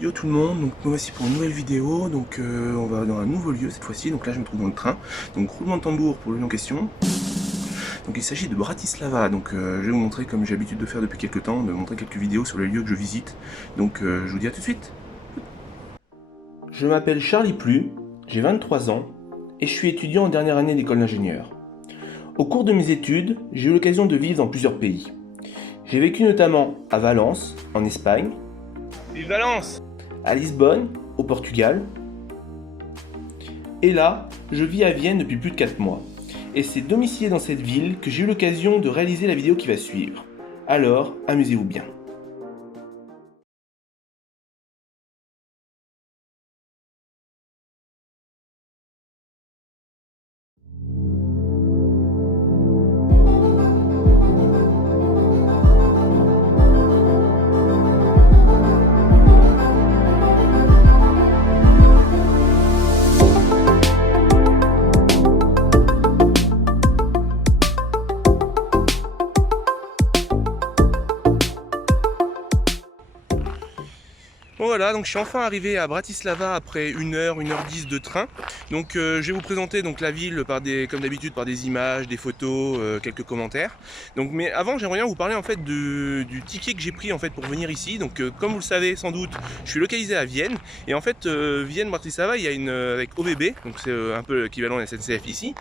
Yo tout le monde, donc nous voici pour une nouvelle vidéo, donc on va dans un nouveau lieu cette fois-ci, donc là je me trouve dans le train, donc roulement de tambour pour le lieu en question. Donc il s'agit de Bratislava, donc je vais vous montrer comme j'ai l'habitude de faire depuis quelques temps, de montrer quelques vidéos sur les lieux que je visite, donc je vous dis à tout de suite. Je m'appelle Charlie Plu, j'ai 23 ans et je suis étudiant en dernière année d'école d'ingénieur. Au cours de mes études, j'ai eu l'occasion de vivre dans plusieurs pays. J'ai vécu notamment à Valence, en Espagne, Vive Valence! à Lisbonne, au Portugal. Et là, je vis à Vienne depuis plus de 4 mois. Et c'est domicilié dans cette ville que j'ai eu l'occasion de réaliser la vidéo qui va suivre. Alors, amusez-vous bien. Voilà, donc je suis enfin arrivé à Bratislava après 1h10 de train. Donc je vais vous présenter donc la ville par comme d'habitude par des images, des photos, quelques commentaires. Donc, mais avant j'aimerais bien vous parler en fait du ticket que j'ai pris en fait pour venir ici. Donc comme vous le savez sans doute, je suis localisé à Vienne. Et en fait Vienne-Bratislava, il y a une avec OVB, donc c'est un peu l'équivalent de la SNCF ici.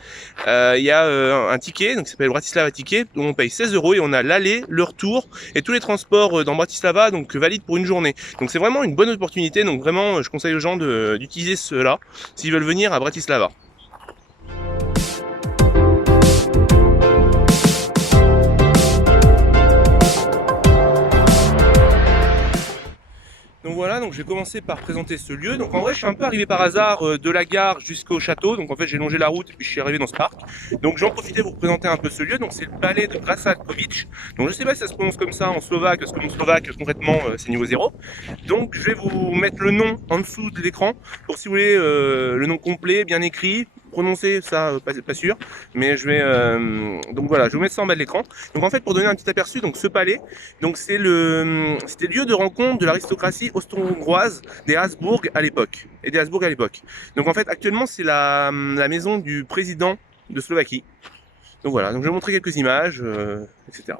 Il y a un ticket donc qui s'appelle Bratislava Ticket, où on paye 16 € et on a l'aller, le retour et tous les transports dans Bratislava, donc valides pour une journée. Donc c'est vraiment une bonne opportunité, donc vraiment je conseille aux gens d'utiliser cela s'ils veulent venir à Bratislava. Donc voilà, donc je vais commencer par présenter ce lieu. Donc en vrai, je suis un peu arrivé par hasard de la gare jusqu'au château. Donc en fait, j'ai longé la route et puis je suis arrivé dans ce parc. Donc j'en profitais pour vous présenter un peu ce lieu. Donc c'est le palais de Brašković. Donc je sais pas si ça se prononce comme ça en slovaque, parce que mon slovaque concrètement c'est niveau 0. Donc je vais vous mettre le nom en dessous de l'écran pour si vous voulez le nom complet, bien écrit. Prononcer ça, pas sûr, mais je vais donc voilà, je vais vous mettre ça en bas de l'écran. Donc en fait, pour donner un petit aperçu, donc ce palais, donc c'était le lieu de rencontre de l'aristocratie austro-hongroise des Habsbourg à l'époque et des Habsbourg à l'époque. Donc en fait, actuellement, c'est la maison du président de Slovaquie. Donc voilà, donc je vais vous montrer quelques images, etc.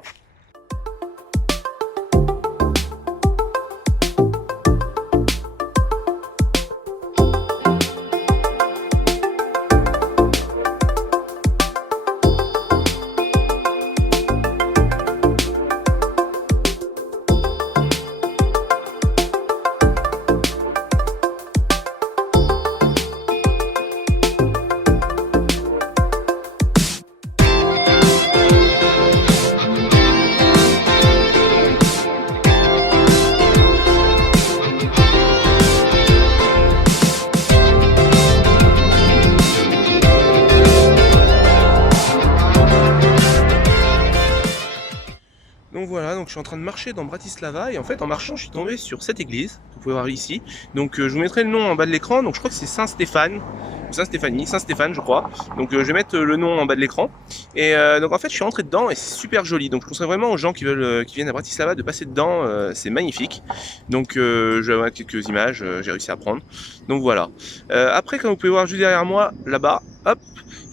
Donc voilà, donc je suis en train de marcher dans Bratislava et en fait en marchant je suis tombé sur cette église, que vous pouvez voir ici. Donc je vous mettrai le nom en bas de l'écran, donc je crois que c'est Saint-Stéphane, ou Saint-Stéphanie, Saint-Stéphane je crois. Donc je vais mettre le nom en bas de l'écran. Et donc en fait je suis rentré dedans et c'est super joli. Donc je conseille vraiment aux gens qui veulent, qui viennent à Bratislava de passer dedans, c'est magnifique. Donc je vais avoir quelques images, j'ai réussi à prendre. Donc voilà. Après comme vous pouvez voir juste derrière moi, là-bas, hop,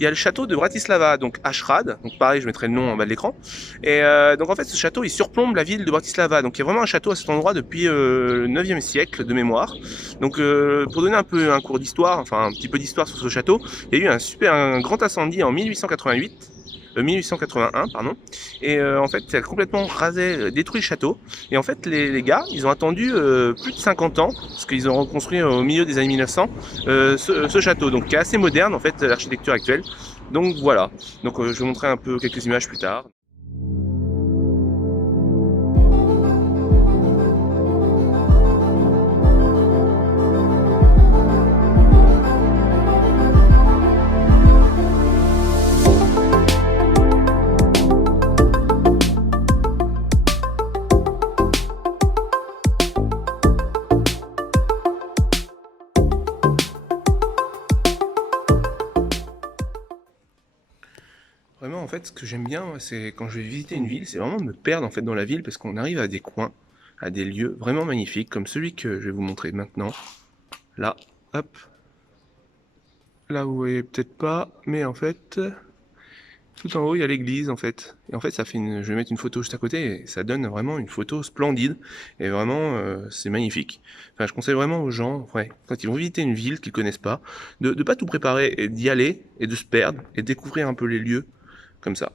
il y a le château de Bratislava, donc Hrad, donc pareil je mettrai le nom en bas de l'écran. Et donc en fait ce château il surplombe la ville de Bratislava, donc il y a vraiment un château à cet endroit depuis le 9e siècle de mémoire. Donc pour donner un peu un cours d'histoire, enfin un petit peu d'histoire sur ce château, il y a eu un grand incendie en 1881 pardon, et en fait ça a complètement rasé, détruit le château. Et en fait les gars ils ont attendu plus de 50 ans, parce qu'ils ont reconstruit au milieu des années 1900 ce château, donc qui est assez moderne en fait l'architecture actuelle. Donc voilà, donc je vais vous montrer un peu quelques images plus tard. En fait, ce que j'aime bien, c'est quand je vais visiter une ville, c'est vraiment de me perdre en fait dans la ville parce qu'on arrive à des coins à des lieux vraiment magnifiques, comme celui que je vais vous montrer maintenant. Là, hop. Là, vous voyez peut-être pas, mais en fait, tout en haut, il y a l'église, en fait. Et en fait, ça fait je vais mettre une photo juste à côté, et ça donne vraiment une photo splendide. Et vraiment, c'est magnifique. Enfin, je conseille vraiment aux gens, ouais, quand ils vont visiter une ville qu'ils connaissent pas, de pas tout préparer, et d'y aller, et de se perdre, et de découvrir un peu les lieux, comme ça.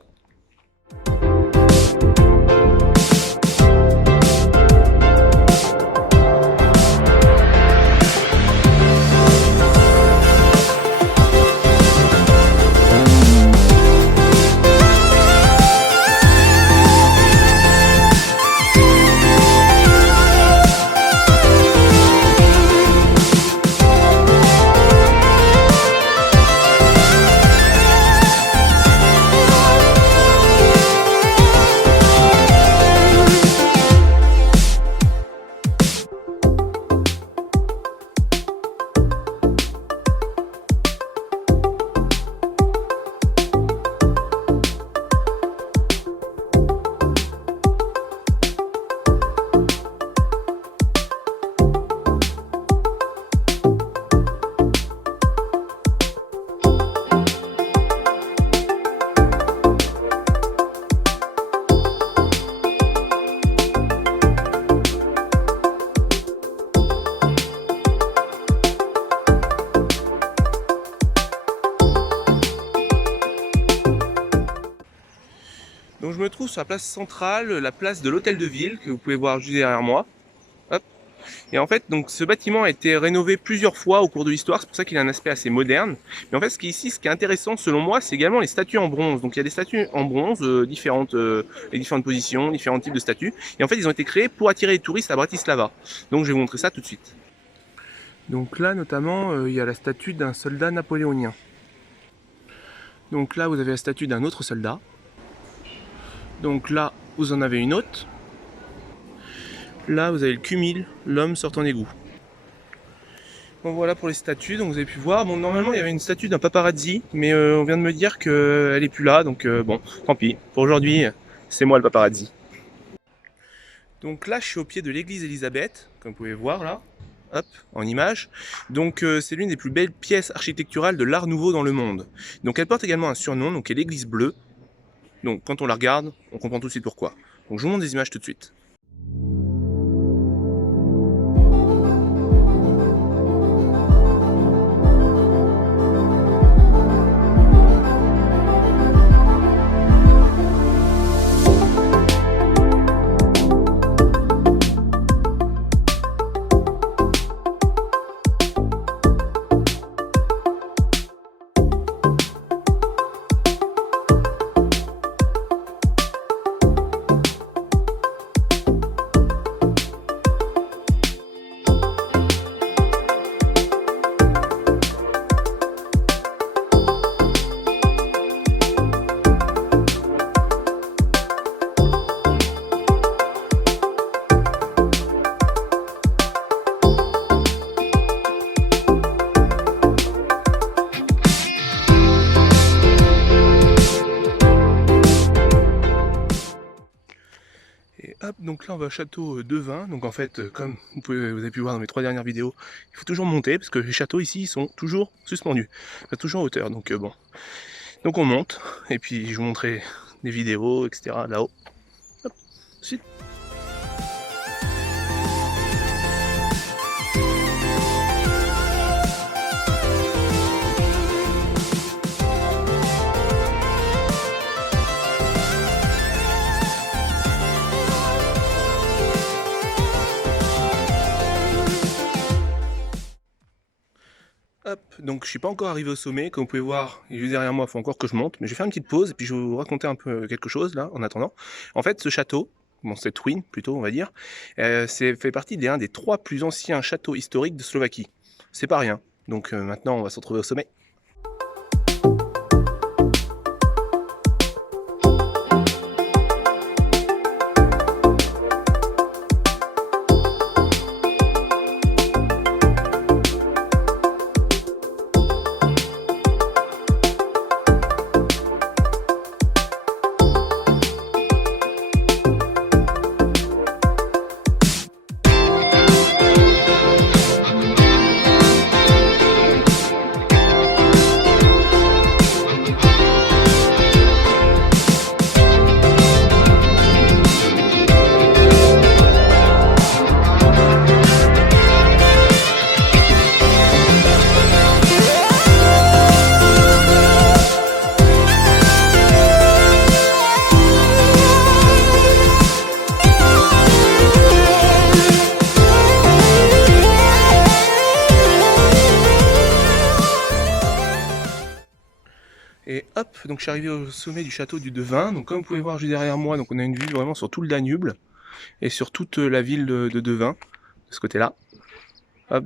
Donc je me trouve sur la place centrale, la place de l'hôtel de ville, que vous pouvez voir juste derrière moi. Hop. Et en fait, donc ce bâtiment a été rénové plusieurs fois au cours de l'histoire, c'est pour ça qu'il a un aspect assez moderne. Mais en fait, ce qui est intéressant selon moi, c'est également les statues en bronze. Donc il y a des statues en bronze, les différentes positions, différents types de statues. Et en fait, ils ont été créés pour attirer les touristes à Bratislava. Donc je vais vous montrer ça tout de suite. Donc là, notamment, il y a la statue d'un soldat napoléonien. Donc là, vous avez la statue d'un autre soldat. Donc là, vous en avez une autre. Là, vous avez le Cumil, l'homme sortant d'égout. Bon, voilà pour les statues, donc vous avez pu voir. Bon, normalement, il y avait une statue d'un paparazzi, mais on vient de me dire qu'elle est plus là, donc bon, tant pis. Pour aujourd'hui, c'est moi le paparazzi. Donc là, je suis au pied de l'église Élisabeth, comme vous pouvez voir là, hop, en image. Donc c'est l'une des plus belles pièces architecturales de l'Art Nouveau dans le monde. Donc elle porte également un surnom, donc qui est l'église bleue. Donc quand on la regarde, on comprend tout de suite pourquoi. Donc je vous montre des images tout de suite. Et hop, donc là on va au château de Vin. Donc en fait, comme vous avez pu voir dans mes 3 dernières vidéos, il faut toujours monter parce que les châteaux ici ils sont toujours suspendus, enfin, toujours en hauteur. Donc bon, donc on monte et puis je vous montrerai des vidéos, etc. là-haut. Hop, ensuite. Hop, donc je suis pas encore arrivé au sommet, comme vous pouvez voir, juste derrière moi, il faut encore que je monte, mais je vais faire une petite pause et puis je vais vous raconter un peu quelque chose là, en attendant. En fait, ce château, bon cette ruine plutôt on va dire, fait partie d'un des 3 plus anciens châteaux historiques de Slovaquie. C'est pas rien, donc maintenant on va se retrouver au sommet. donc je suis arrivé au sommet du château du Devin. Donc comme vous pouvez voir juste derrière moi, donc on a une vue vraiment sur tout le Danube et sur toute la ville de Devin, de ce côté-là. Hop,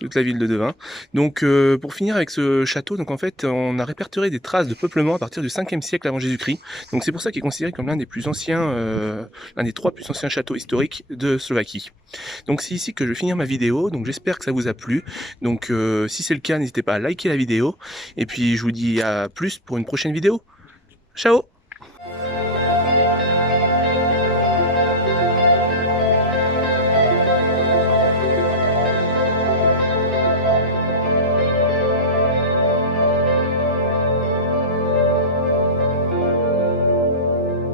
toute la ville de Devin. Donc pour finir avec ce château, donc en fait on a répertorié des traces de peuplement à partir du 5e siècle avant Jésus-Christ. Donc c'est pour ça qu'il est considéré comme l'un des plus anciens, l'un des 3 plus anciens châteaux historiques de Slovaquie. Donc c'est ici que je vais finir ma vidéo, donc j'espère que ça vous a plu. Donc si c'est le cas, n'hésitez pas à liker la vidéo. Et puis je vous dis à plus pour une prochaine vidéo. Ciao!